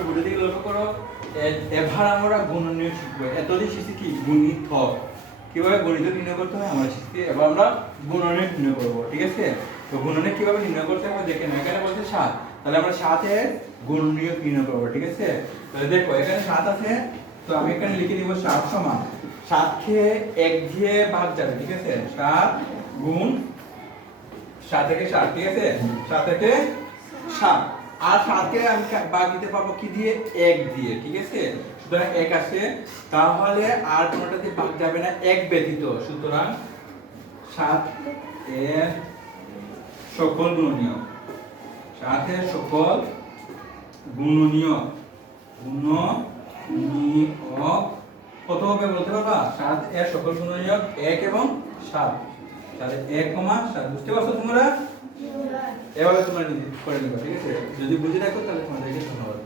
তোমরা বুঝে দিকে লক্ষ্য করো এবার আমরা গুণনীয় শিখব। এতদিন শিখছি কি? গুণিতক কীভাবে গণিত নির্ণয় করতে হয়? আমরা শিখছি এবার আমরা গুণনীয় নির্ণয় করব, ঠিক আছে? তো গুণনীয় কীভাবে নির্ণয় করতে হয়? দেখে না এখানে বলছে সাত। তাহলে আমরা সাথে গুণনীয় নির্ণয় করব, ঠিক আছে? তাহলে দেখো, এখানে সাত আছে। তো আমি এখানে লিখে দিব সাত সমান। সাতকে এক দিয়ে ভাগ যাবে, ঠিক আছে? সাত গুণ সাত থেকে সাত, ঠিক আছে? সাত থেকে সাত। আর সাতকে আমি ভাগ দিতে পারব কি দিয়ে? এক দিয়ে, ঠিক আছে? সুতরাং এক আসে। তাহলে আর কোনোটা দিয়ে ভাগ যাবে না, এক ব্যতীত। সুতরাং সাত এর সকল গুণনীয়। সাতের সকল গুণনীয়। গুণনীয় কত হবে বলতে পারবা? সাত এর সকল গুণনীয় এক এবং সাত। তাহলে এক কমা সাত, বুঝতে পারছ তোমরা? এভাবে তোমরা নিজে করে নিবা ঠিক আছে? যদি বুঝে রাখো তাহলে তোমাদেরকে ধন্যবাদ।